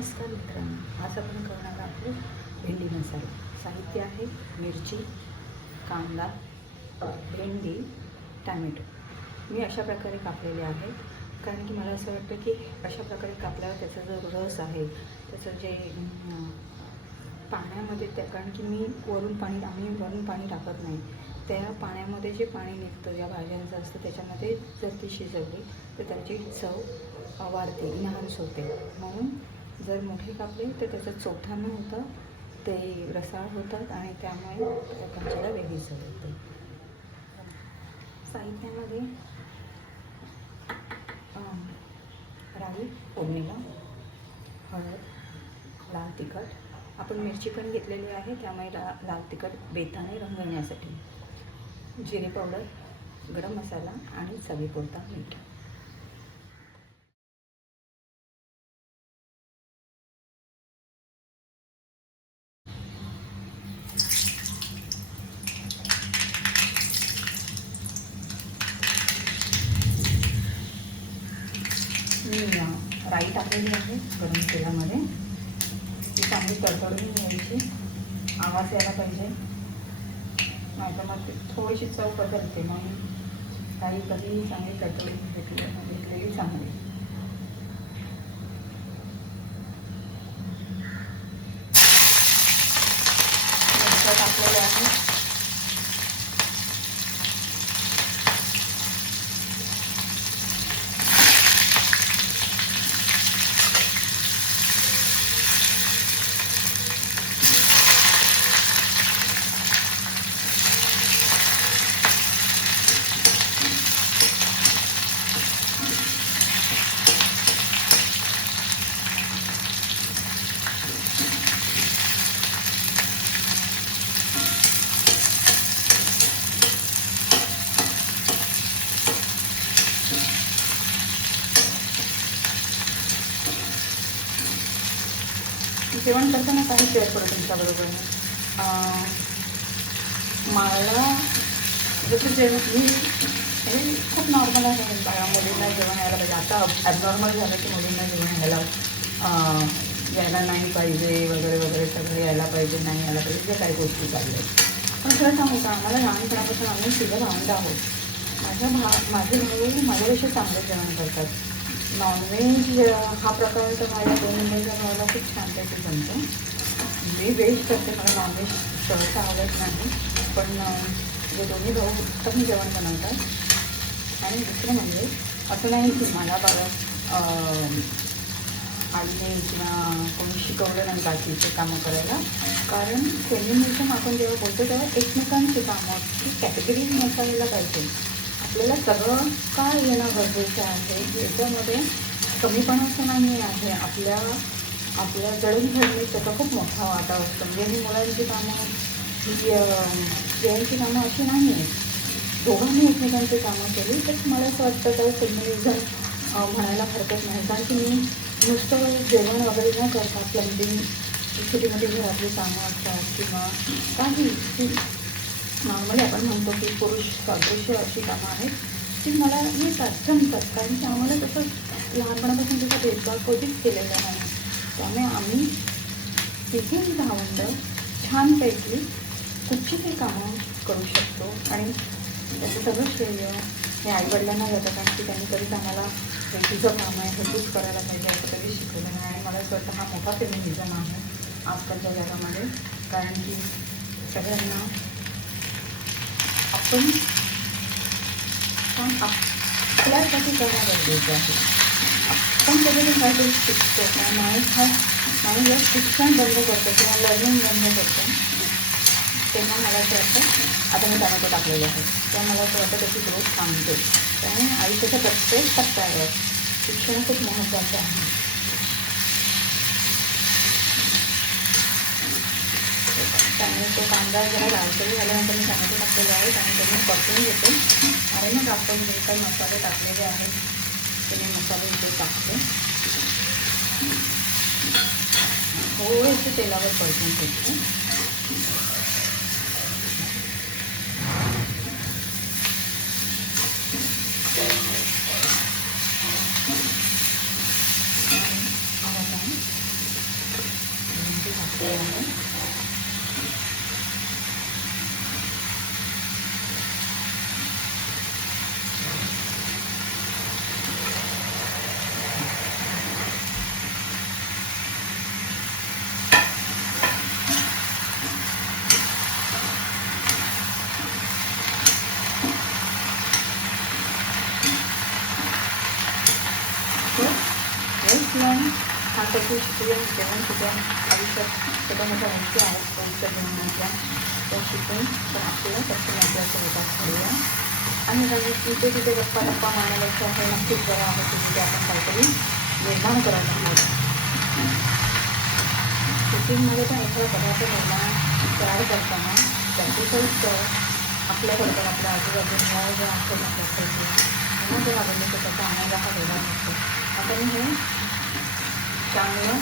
नमस्कार मित्रांनो, आज आपण करणार आहोत भेंडी मसाला. साहित्य आहे मिरची, कांदा, भेंडी, टॅमॅटो. मी अशा प्रकारे कापलेले आहेत, कारण की मला असं वाटतं की अशा प्रकारे कापल्यावर त्याचा जो रस आहे, त्याचं जे पाण्यामध्ये कारण की आम्ही वरून पाणी टाकत नाही. त्या पाण्यामध्ये जे पाणी निघतं ज्या भाज्यांचं असतं त्याच्यामध्ये जर ती शिजवली तर त्याची चव वाढते, इन्हान्स होते. म्हणून जर मोठे कापले तर त्याचं चोथा न होतं, ते रसाळ होतात आणि त्यामुळे भाजीला वेगळी चव येते. साहित्यामध्ये राई फोडणीला, हळद, लाल तिखट, आपण मिरची पण घेतलेली आहे त्यामुळे लाल तिखट बेताने रंगवण्यासाठी, जिरे पावडर, गरम मसाला आणि चवीपुरता मीठ. मी राई टाकलेली आहे गरम तेलामध्ये. ती चांगली तडतडून घ्यायची, आवाज यायला पाहिजे, नाहीतर मग ती थोडीशी चव बदलते. म्हणून राई कधीही चांगली तडतडून घेतलेली चांगली. टाकलेले आहे. जेवण करताना काही शेअर करू तुमच्याबरोबर. मला जसं जेवण मी खूप नॉर्मल आहे. मुलींना जेवण यायला पाहिजे. आता ॲबनॉर्मल झालं की मुलींना जेवण यायला नाही पाहिजे वगैरे वगैरे, सगळं यायला पाहिजे, नाही यायला पाहिजे, जे काही गोष्टी चालल्या. पण खरं सांगू का, आम्हाला लहानपणापासून आम्ही तिघं भावंड आहोत. माझे भाऊ माझ्यापेक्षा चांगलं जेवण करतात. नॉनव्हेज हा प्रकार तर माझ्या दोन मुलींच्या भावाला खूप छानपैकी जमतो. मी व्हेज करते, मला नॉनव्हेज सहसा आवडत नाही. पण जे दोन्ही भाऊ उत्तम जेवण बनवतात. आणि दुसरं म्हणजे असं नाही की मला आईने किंवा कोणी शिकवलं नाही बाकीचे कामं करायला. कारण फेमिनिझम आपण जेव्हा बोलतो तेव्हा एकमेकांची कामं ती कॅटेगरी नसायला पाहिजे. आपल्याला सगळं काय येणं गरजेचं आहे, याच्यामध्ये कमीपणाचं नाही आहे. आपल्या जडणघडणीत त्याचा खूप मोठा वाटा असतो. म्हणजे ही मुलांची कामं, ही स्त्रियांची कामं अशी नाही आहेत. दोघांनी एकमेकांची कामं केली तर मला असं वाटतं तर फेमिनिझम म्हणायला हरकत नाही. कारण की मी नुसतं जेवण वगैरे न करता प्लंबिंग, छोटी मोठी घरातली कामं असतात किंवा काही ती नॉर्मली आपण म्हणतो की पुरुष सदृश्य अशी कामं आहेत, ती मला येतात, जमतात. कारण की आम्हाला तसं लहानपणापासून त्याचा भेदभाव कधीच केलेला नाही. त्यामुळे आम्ही तिघी भावंड छानपैकी कुठचीही कामं करू शकतो. आणि त्याचं सगळं श्रेय हे आईवडिलांना जातं, कारण की त्यांनी कधीच आम्हाला हे तुझं काम आहे, हे तूच करायला पाहिजे असं कधी शिकवलं नाही. आणि मला असं वाटतं हा मोठा फेमिनिझम आहे आजकालच्या जगामध्ये. कारण की सगळ्यांना आपण काम आपल्यासाठी करणं गरजेचं आहे. आपण कधी काहीतरी शिकतो किंवा माणूस जर शिक्षण बंद करतो किंवा लर्निंग बंद करतो, तेव्हा मला असं वाटतं, आता मी टॅमॅटो टाकलेले आहे तेव्हा मला असं वाटतं त्याची ग्रोथ थांबते. त्यामुळे आयुष्याच्या प्रत्येक टप्प्यावर शिक्षण खूप महत्त्वाचं आहे. टॅमॅटो कांदा जरा लालसरी झाल्यानंतर मी टॅमॅटो टाकलेले आहेत आणि त्यांनी परतून घेते. आणि मग आपण जे काही मसाले टाकलेले आहेत ते मी मसाले इथे टाकते, थोडेसे तेलावर परतून घेते. छानपैकी शिकूया. जेवण शिकूया. आयुष्यात छोट्या मोठ्या गोष्टी आहेत रोजच्या जेवणाच्या, त्या शिकून पण आपल्याला त्याची महत्त्वाचा विकास करूया. आणि तिथे तिथे गप्पा मारण्यापेक्षा हे नक्कीच बरं आहे की तिथे आपण काहीतरी निर्माण करत आहोत. कुकिंगमध्ये पण एखादा पदार्थ निर्माण तयार करताना त्याच्यातच आपल्याकडे पण आपल्या आजूबाजूला जे असेल आपल्याकडे त्यांना जर आवडलं तर त्याचा आनंद हा वेगळा असतो. आता मी हे चांगलं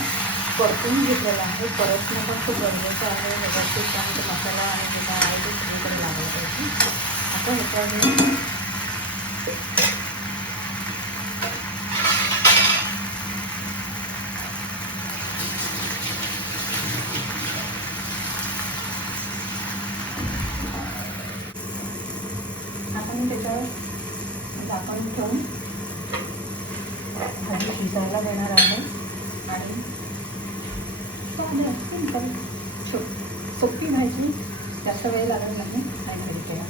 परतून घेतलेलं आहे. परतणं पण खूप गरजेचं आहे. व्यवस्थित छान मसाला आणि जे काय आहे ते सगळीकडे लागलं पाहिजे. आता ह्याच्यावर आपण त्याच्यावर झाकण ठेवून भाजी शिजायला देणार आहे. आणि सिंपल सोपी भाजी, जास्त वेळ लागत नाही आणि घरी केला.